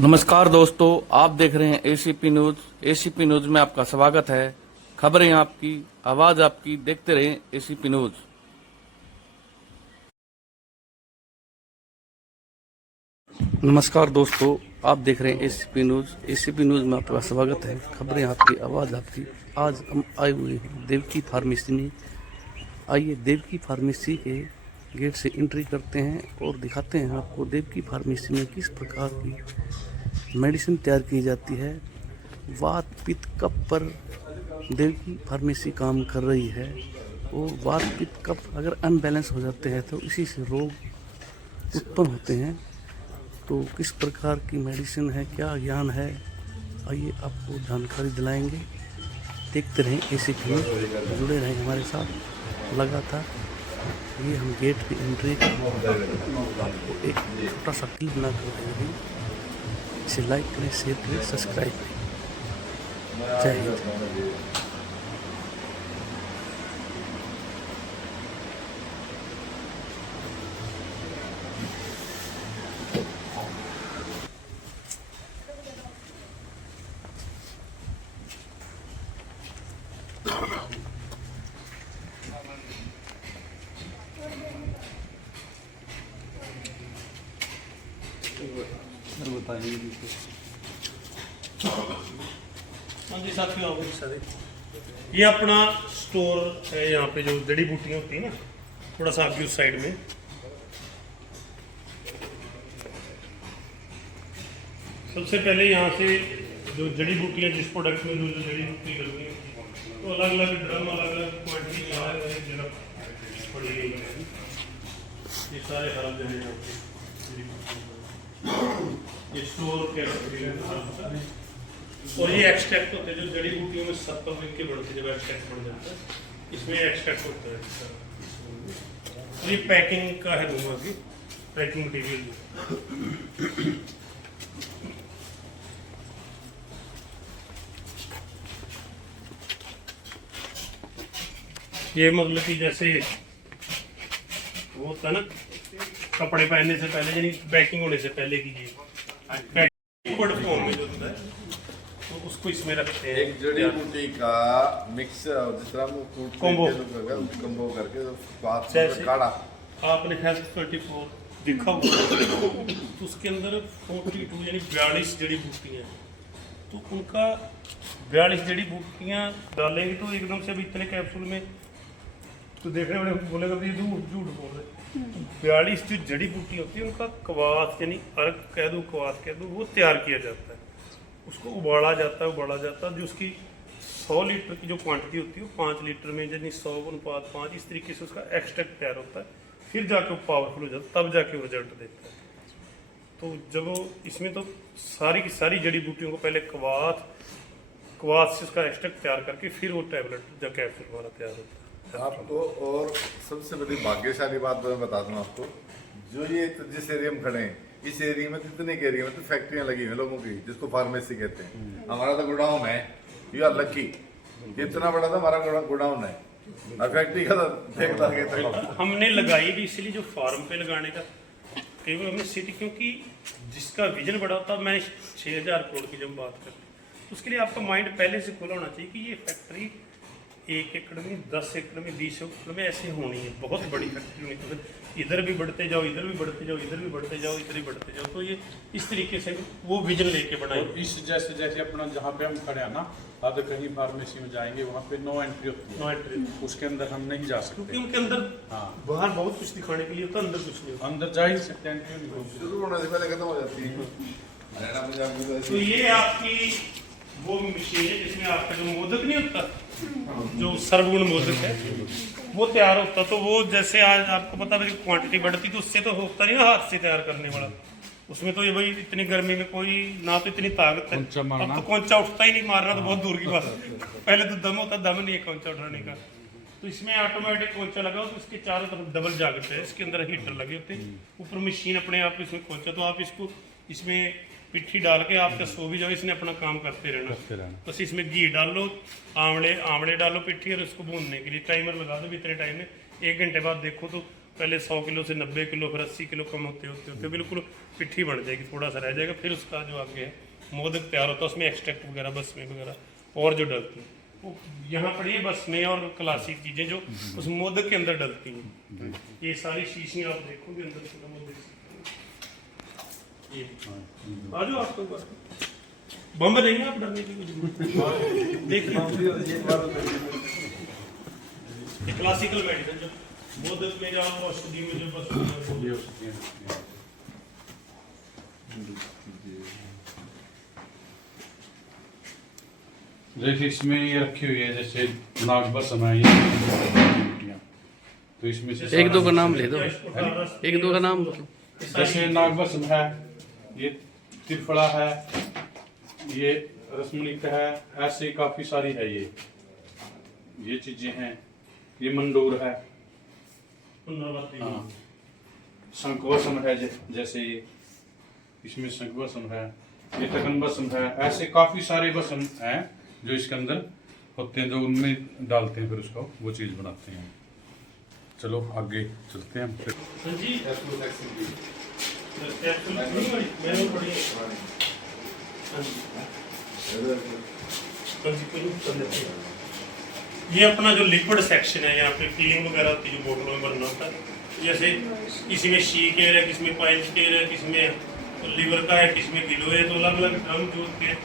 नमस्कार दोस्तों, आप देख रहे हैं एसीपी न्यूज। एसीपी न्यूज में आपका स्वागत है। खबरें आपकी, आवाज आपकी, देखते रहें एसीपी न्यूज। नमस्कार दोस्तों, आप देख रहे हैं एसीपी न्यूज। एसीपी न्यूज में आपका स्वागत है। खबरें आपकी, आवाज आपकी। आज हम आए हुए हैं देवकी फार्मेसी में। आइए देवकी फार्मेसी के गेट से एंट्री करते हैं और दिखाते हैं आपको देवकी फार्मेसी में किस प्रकार की मेडिसिन तैयार की जाती है। वात पित्त कफ पर देवकी फार्मेसी काम कर रही है। और वात पित्त कफ अगर अनबैलेंस हो जाते हैं तो इसी से रोग उत्पन्न होते हैं। तो किस प्रकार की मेडिसिन है, क्या ज्ञान है, आइए आपको जानकारी दिलाएंगे। देखते रहें एसीपी न्यूज, जुड़े रहें हमारे साथ लगातार। ये हम गेट पे एंट्री आपको एक छोटा सा क्लिप बना कर देंगे। इसे लाइक करें, शेयर करें, सब्सक्राइब करें। जय हिंद। हाँ जी साथियों, आओगे सारे। ये अपना स्टोर है। यहाँ पे जो जड़ी बूटियाँ होती है ना, थोड़ा सा आगे उस साइड में। सबसे पहले यहाँ से जो जड़ी बूटियाँ, जिस प्रोडक्ट में जो जो जड़ी बूटी करती है, तो अलग अलग ड्रम, अलग अलग क्वांटिटी पड़ी गई है। ये सारे हरब जो है यहाँ पे ये स्टोर के हैं। और ये एक्सट्रैक्ट होते हैं जो जड़ी बूटियों में 70 दिन के बढ़ते, जब एक्सट्रैक्ट बढ़ जाता है इसमें एक्सट्रैक्ट होता है। और ये पैकिंग का है, दोनों की पैकिंग मटीरियल। ये मतलब कि जैसे वो होता है ना, कपड़े पहनने से पहले, यानी पैकिंग होने से पहले की ये पैकिंग फॉर्म में जो होता है तो उसको इसमें रखते हैं। एक जड़ी बूटी का मिक्स, जिस तरह वो कम्बो करके जैसे काढ़ा आपने हेल्थ 24 देखा होगा, तो उसके अंदर 42 यानी 42 जड़ी बूटियाँ हैं। तो उनका 42 जड़ी बूटियाँ डालेंगे तो एकदम से अभी इतने कैप्सूल में तो देखने वाले बोलेगा ये झूठ बोल रहे। 42 जो जड़ी बूटी होती है उनका कवास, यानी अर्क कह दो, कवास कह दो, वो तैयार किया जाता है। उसको उबाला जाता है। जो उसकी 100 लीटर की जो क्वांटिटी होती है वो 5 लीटर में, यानी 100:5, इस तरीके से उसका एक्सट्रैक्ट तैयार होता है। फिर जाके वो पावरफुल हो जाता है, तब जाके वो रिजल्ट देता है। तो जब वो इसमें तो सारी की सारी जड़ी बूटियों को पहले कवास से उसका एक्सट्रैक्ट तैयार करके फिर वो टैबलेट जब कैप्सूल हमारा तैयार होता है आपको। और सबसे बड़ी भाग्यशाली बात मैं बता दूं आपको, जो ये जिस एरिया में खड़े हैं, इस एरिया में कितने के एरिया में तो फैक्ट्रियां लगी हुई लोगों की, जिसको फार्मेसी कहते हैं। हमारा तो गोडाउन है, यू आर लकी। इतना बड़ा था हमारा गोडाउन है और फैक्ट्री का देख लागे हमने लगाई भी इसलिए जो फार्म पे लगाने का कई बार हमने सिटी, क्योंकि जिसका विजन बड़ा होता है। मैं 6000 करोड़ की जब बात करते उसके लिए आपका माइंड पहले से खुला होना चाहिए कि ये फैक्ट्री 1 एकड़ में, 10 एकड़ में, 20 एकड़ में ऐसे होनी है। बहुत बड़ी फैक्ट्री होनी, तो इधर भी बढ़ते जाओ, इधर भी बढ़ते जाओ, इधर भी बढ़ते जाओ, इधर ही बढ़ते जाओ। तो ये इस तरीके से वो विजन लेके बनाए। इस जैसे जैसे अपना जहाँ पे हम खड़े हैं ना, अब कहीं फार्मेसी में जाएंगे वहाँ पे नो एंट्री होती है। नो एंट्री, उसके अंदर हम नहीं जा सकते क्योंकि उनके अंदर बाहर बहुत कुछ दिखाने के लिए होता, अंदर कुछ नहीं होता। अंदर जा ही सकते, एंट्री नहीं होती। शुरू होने से पहले खत्म हो जाती है। तो ये आपकी वो मशीन है जिसमें आपका जो मोदक नहीं होता, जो सर्वगुण मोदक है, वो तैयार होता। तो वो जैसे आज आपको पता है क्वांटिटी बढ़ती तो उससे तो होता नहीं ना हाथ से तैयार करने वाला। उसमें तो ये भाई इतनी गर्मी में कोई ना तो इतनी ताकत है, अब तो कौंचा उठता ही नहीं, मारना तो बहुत दूर की बात है। पहले तो दम होता, दम नहीं है कौंचा उठाने का। तो इसमें ऑटोमेटिक कौंचा लगा तो इसके चारों तरफ डबल जागत है, इसके अंदर हीटर लगे होते हैं, ऊपर मशीन अपने आप इसमें कौंचा। तो आप इसको इसमें पिट्ठी डाल के आपका सो भी जाओ, इसने अपना काम करते रहना। बस इसमें घी डालो, आंवले डालो पिट्ठी, और इसको भूनने के लिए टाइमर लगा दो। इतने टाइम में 1 घंटे बाद देखो तो पहले 100 किलो से 90 किलो फिर 80 किलो कम होते होते होते बिल्कुल पिट्ठी बन जाएगी, थोड़ा सा रह जाएगा। फिर उसका जो आगे है मोदक तैयार होता है, उसमें एक्सट्रैक्ट वगैरह बसमें वगैरह और जो डलती है वो यहाँ पड़ी है बसमें और क्लासिक चीज़ें जो उस मोदक के अंदर डलती हैं। ये सारी शीशियाँ आप देखोगे अंदर से मोदक ये आ जाओ आपको बम नहीं है, आप डरने की कुछ देख ये क्लासिकल मेडिसिन जो मोदक में जाओ औषधि में जो बस देखिए इसमें ये रखी हुई है जैसे नागबसम है ये, तो इसमें से एक दो का नाम ले दो, एक दो का नाम बताओ। जैसे नागबसम है, ये त्रिफला है, ये रसमलिक है, ऐसे काफी सारी है ये चीजें हैं। ये मंडूर है, हाँ। शंखवसम है जैसे ये, इसमें शंखवसम है, ये तकनबसम है, ऐसे काफी सारे बसम हैं जो इसके अंदर होते हैं, जो उनमें डालते हैं फिर उसको वो चीज बनाते हैं। चलो आगे चलते हैं हम फिर। हाँ जी ये अपना जो लिक्विड सेक्शन है, यहाँ पे क्लीन वगैरह होती है, जो बोतलों में भरना होता है। जैसे किसी में शी केयर है, किसी में पाइल्स केयर है, किसी में लीवर का है, किसी में गिलो है, तो अलग अलग ड्रम जो होते हैं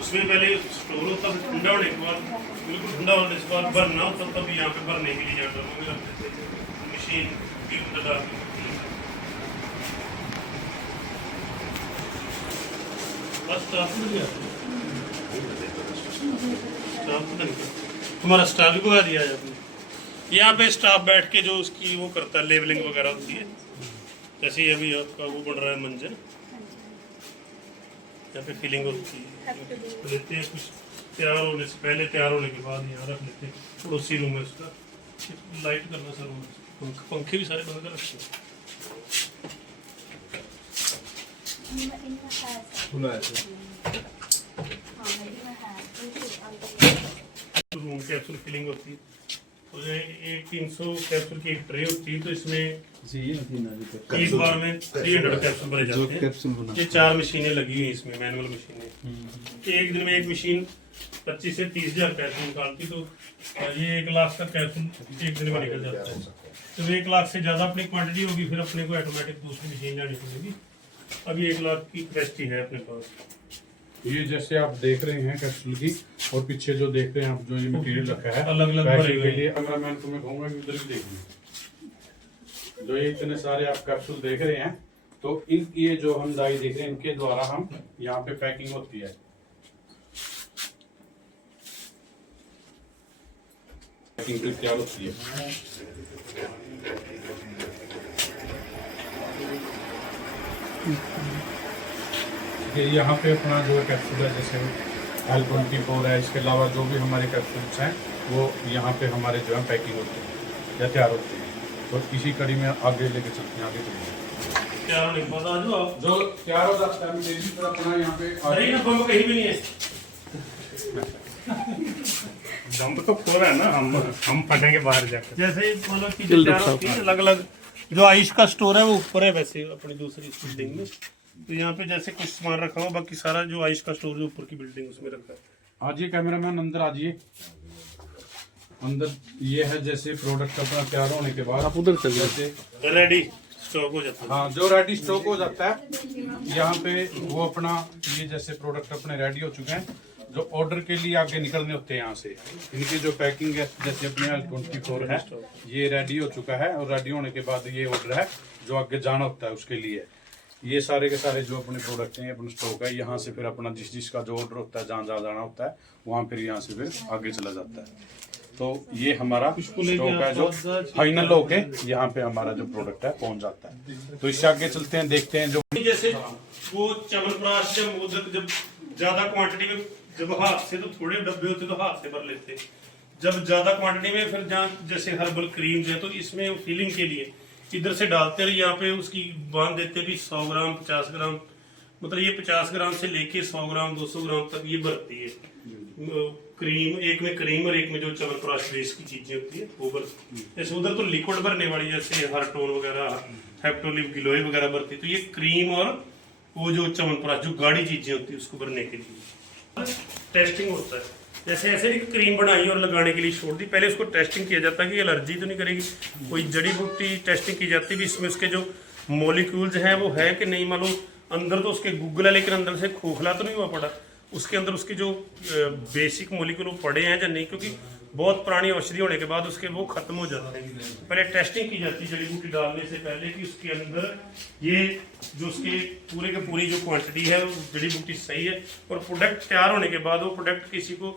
उसमें पहले स्टोर होता है, ठंडा होने के बाद बिल्कुल ठंडा होने के बाद भरना होता, तब यहाँ पे भरने के लिए यहाँ ड्रमों में रख देते हैं, मशीन के अंदर डाल के। बस तुम्हारा स्टाफ को दिया है आपने, यहाँ पे स्टाफ बैठ के जो उसकी वो करता है, लेबलिंग वगैरह होती है। जैसे अभी आपका वो बन रहा है मंजन, यहाँ पे फिलिंग होती है, लेते हैं कुछ तैयार होने से पहले, तैयार होने के बाद यहाँ रख लेते हैं पड़ोसी रूम में। उसका लाइट करना सर, पंखे भी सारे बंद कर रखते हैं। रूम कैप्सूल फिलिंग होती है, तो ये 300 कैप्सूल की एक ट्रे होती है, तो इसमें एक बार में 300 कैप्सूल भरे जाते हैं। ये 4 मशीनें लगी हुई हैं इसमें, मैनुअल मशीनें। एक दिन में एक मशीन 25 से 30,000 कैप्सूल निकालती, तो ये 1 लाख का कैप्सूल एक दिन में निकल जाता है। जब 1 लाख से ज़्यादा अपनी क्वांटिटी होगी फिर अपने को ऑटोमेटिक दूसरी मशीन जानी पड़ेगी। अभी 1 लाख की कैपेसिटी है अपने पास। ये जैसे आप देख रहे हैं कैप्सूल की, और पीछे जो देख रहे हैं आप, जो ये मटेरियल रखा है अलग अलग पैकिंग के लिए, कैमरामैन को मैं कहूँगा कि उधर भी देखिए। जो ये इतने सारे आप कैप्सूल देख रहे हैं, तो इन ये जो हम डाई देख रहे हैं, इनके द्वारा हम यहाँ पे पैकिंग होती है। पैकिंग तैयार होती है। यहाँ पे अपना जो कैप्सूल है, जैसे L24 है, इसके अलावा जो भी हमारे कैप्सूल्स हैं वो यहाँ पे हमारे जो है पैकिंग होती है या तैयार होती है। तो इसी कड़ी में आगे लेके चलते हैं, आगे चलते क्या नहीं पता जो तैयार हो जाता है फिर अपना यहाँ पे बम कहीं भी नहीं है। दम तो पूरा है ना, हम फटेंगे बाहर जाकर। जैसे मतलब चीजें तैयार होती हैं अलग अलग। जो आयुष का स्टोर है वो ऊपर है वैसे अपनी दूसरी बिल्डिंग में, तो यहाँ पे जैसे कुछ सामान रखा हो, बाकी सारा जो आयुष का स्टोर जो ऊपर की बिल्डिंग उसमें रखा है। आजिए कैमरामैन अंदर आजिए। अंदर ये है जैसे प्रोडक्ट अपना तैयार होने के बाद आप उधर चलिए, जैसे रेडी स्टॉक हो जाता है। हाँ, जो रेडी स्टॉक हो जाता है यहाँ पे वो अपना ये जैसे प्रोडक्ट अपने रेडी हो चुके हैं, जो ऑर्डर के लिए आगे निकलने होते हैं यहाँ से। इनकी जो पैकिंग है जैसे अपने L24 है, ये रेडी हो चुका है, और रेडी होने के बाद ये ऑर्डर है जो आगे जाना होता है उसके लिए। ये सारे के सारे जो अपने प्रोडक्ट हैं, अपना स्टॉक है, यहाँ से फिर अपना जिसका जो ऑर्डर होता है, जहाँ जहाँ जाना होता है वहाँ फिर यहाँ से फिर आगे चला जाता है। तो ये हमारा स्टॉक है जो फाइनल होके यहाँ पे हमारा जो प्रोडक्ट है पहुँच जाता है। तो इससे आगे चलते हैं, देखते हैं। जो जैसे वो च्यवनप्राश या मोदक जब ज्यादा क्वांटिटी में, जब हाथ से तो थोड़े डब्बे होते तो हाथ से भर लेते, जब ज्यादा क्वांटिटी में फिर जहाँ जैसे हर्बल क्रीम्स है तो इसमें फीलिंग के लिए इधर से डालते हैं, यहाँ पे उसकी बांध देते भी 100 ग्राम 50 ग्राम मतलब ये 50 ग्राम से लेके 100 ग्राम 200 ग्राम तक ये भरती है। क्रीम एक में क्रीम और एक में जो च्यवनप्राश बेस की चीजें होती है वो भरती है। जैसे उधर तो लिक्विड भरने वाली जैसे हार्टोन वगैरह हेप्टोलिप गिलोय वगैरह भरती है, तो ये क्रीम और वो जो च्यवनप्राश जो गाढ़ी चीजें होती है उसको भरने के लिए टेस्टिंग होता है। जैसे ऐसे नहीं क्रीम बनाई और लगाने के लिए छोड़ दी, पहले उसको टेस्टिंग किया जाता है कि एलर्जी तो नहीं करेगी। कोई जड़ी बूटी टेस्टिंग की जाती है भी इसमें उसके जो मॉलिक्यूल्स हैं वो है कि नहीं, मालूम अंदर तो उसके गूगल है लेकिन अंदर से खोखला तो नहीं हुआ पड़ा, उसके अंदर उसके जो बेसिक मॉलिक्यूल वो पड़े हैं या नहीं, क्योंकि बहुत पुरानी औषधि होने के बाद उसके वो खत्म हो जाते हैं। पहले टेस्टिंग की जाती है जड़ी बूटी डालने से पहले कि उसके अंदर ये जो उसके पूरे के पूरी जो क्वांटिटी है वो जड़ी बूटी सही है, और प्रोडक्ट तैयार होने के बाद वो प्रोडक्ट किसी को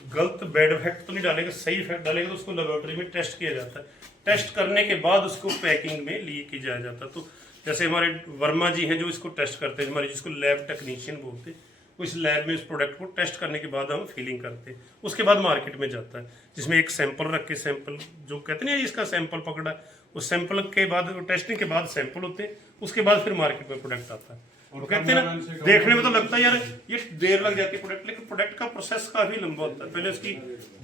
गलत बैड इफेक्ट तो नहीं डालेगा, सही इफेक्ट डालेगा, तो उसको लेबोरेटरी में टेस्ट किया जाता है। टेस्ट करने के बाद उसको पैकिंग में लेके जाया जाता है। तो जैसे हमारे वर्मा जी हैं जो इसको टेस्ट करते हैं, हमारे जिसको लैब टेक्नीशियन बोलते हैं, उस लैब में इस प्रोडक्ट को टेस्ट करने के बाद हम फीलिंग करते हैं। उसके बाद मार्केट में जाता है जिसमें एक सैंपल रख के, सैंपल जो कहते हैं इसका सैंपल पकड़ा, उस सैंपल के बाद टेस्टिंग के बाद सैंपल होते हैं, उसके बाद फिर मार्केट में प्रोडक्ट आता है। वो कहते हैं ना, देखने में तो लगता है यार ये देर लग जाती है प्रोडक्ट, लेकिन प्रोडक्ट का प्रोसेस काफी लंबा होता है। पहले उसकी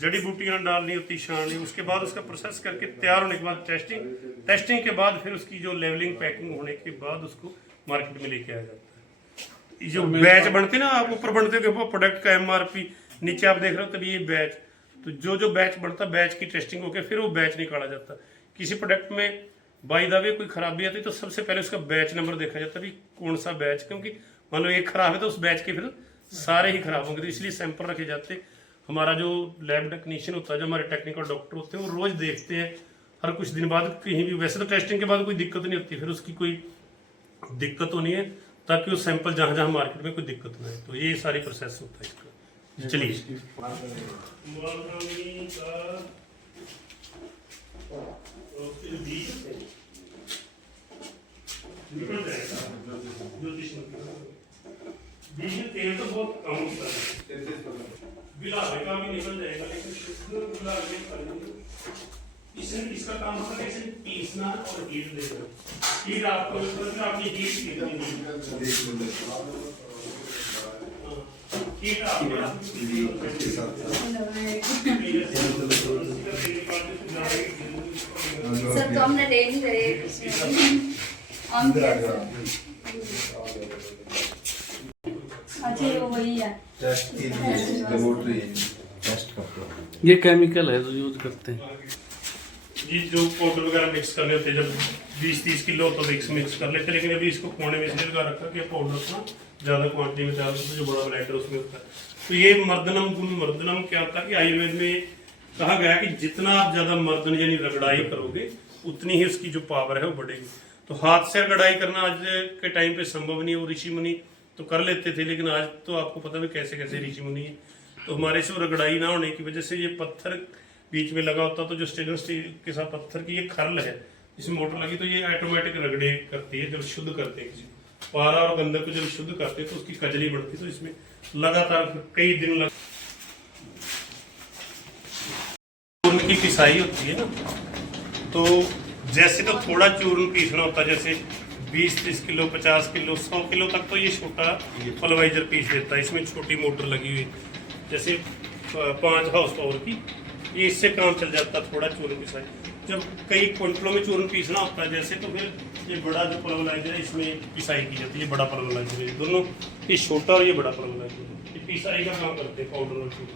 जड़ी बूटियां डालनी होती, छाननी, उसके बाद उसका प्रोसेस करके तैयार होने के बाद टेस्टिंग के बाद फिर उसकी जो लेवलिंग पैकिंग होने के बाद उसको मार्केट में लेके आया जाता है। जो बैच बनते ना, आप ऊपर बनते हो प्रोडक्ट का MRP, नीचे आप देख रहे हो तभी ये बैच, तो जो बैच बनता है बैच की टेस्टिंग होकर फिर वो बैच निकाला जाता है। किसी प्रोडक्ट में बाय द वे कोई खराबी आती है तो सबसे पहले उसका बैच नंबर देखा जाता है भी कौन सा बैच, क्योंकि मान लो एक खराब है तो उस बैच के फिर सारे ही खराब होंगे, तो इसलिए सैंपल रखे जाते हैं। हमारा जो लैब टेक्नीशियन होता है, जो हमारे टेक्निकल डॉक्टर होते हैं, वो रोज देखते हैं हर कुछ दिन बाद कहीं भी। वैसे तो टेस्टिंग के बाद कोई दिक्कत नहीं होती, फिर उसकी कोई दिक्कत होनी है ताकि वो सैंपल जहाँ जहाँ मार्केट में कोई दिक्कत ना है, तो ये सारी प्रोसेस होता है इसका। चलिए बीज में तेल तो बहुत कम होता है, बिलावे का भी निकल जाएगा, लेकिन शुद्ध बिलावे इसका काम होता है इसे पीसना और हीट देना। हीट आपको आपकी हीट सर तो हमने ले नहीं रहे अच्छा वो वही है ये केमिकल है जो यूज करते हैं। जी जो पाउडर वगैरह मिक्स करने होते हैं, जब 20-30 किलो तो मिक्स कर लेते हैं, लेकिन अभी इसको कोने में इसलिए लगा रखा कि पाउडर अपना ज़्यादा क्वांटिटी में डाल दो, जो बड़ा ब्लेंडर उसमें होता है। तो ये मर्दनम गुण मर्दनम क्या होता है कि आयुर्वेद में कहा गया कि जितना आप ज़्यादा मर्दन यानी रगड़ाई करोगे उतनी ही उसकी जो पावर है वो बढ़ेगी। तो हाथ से रगड़ाई करना आज के टाइम पे संभव नहीं है, वो ऋषि मुनि तो कर लेते थे, लेकिन आज तो आपको पता भी कैसे कैसे ऋषि मुनि है। तो हमारे से वो रगड़ाई ना होने की वजह से ये पत्थर बीच में लगा होता, तो जो स्टेनलेस स्टील के साथ पत्थर की ये खरल है, इसमें मोटर लगी तो ये ऑटोमेटिक रगड़े करती है। जब शुद्ध करते हैं किसी पारा और गंधक को जब शुद्ध करते हैं तो उसकी कजली बढ़ती है, तो इसमें लगातार कई दिन लग चूर्ण की पिसाई होती है ना, तो जैसे तो थोड़ा चूर्ण पीसना होता है, जैसे 20-30 किलो 50 किलो 100 किलो तक तो ये छोटा पल्वराइजर पीस देता है। इसमें छोटी मोटर लगी हुई जैसे 5 हाउस पावर की, ये इससे काम चल जाता है थोड़ा चूर्ण पिसाई। जब कई क्विंटलों में चूर्ण पीसना होता है जैसे, तो फिर ये बड़ा जो पल्वराइजर है इसमें पिसाई की जाती है। ये बड़ा पल्वराइजर है, दोनों ये छोटा और ये बड़ा पल्वराइजर है, ये पिसाई का काम करते हैं पाउडर और चूर्ण।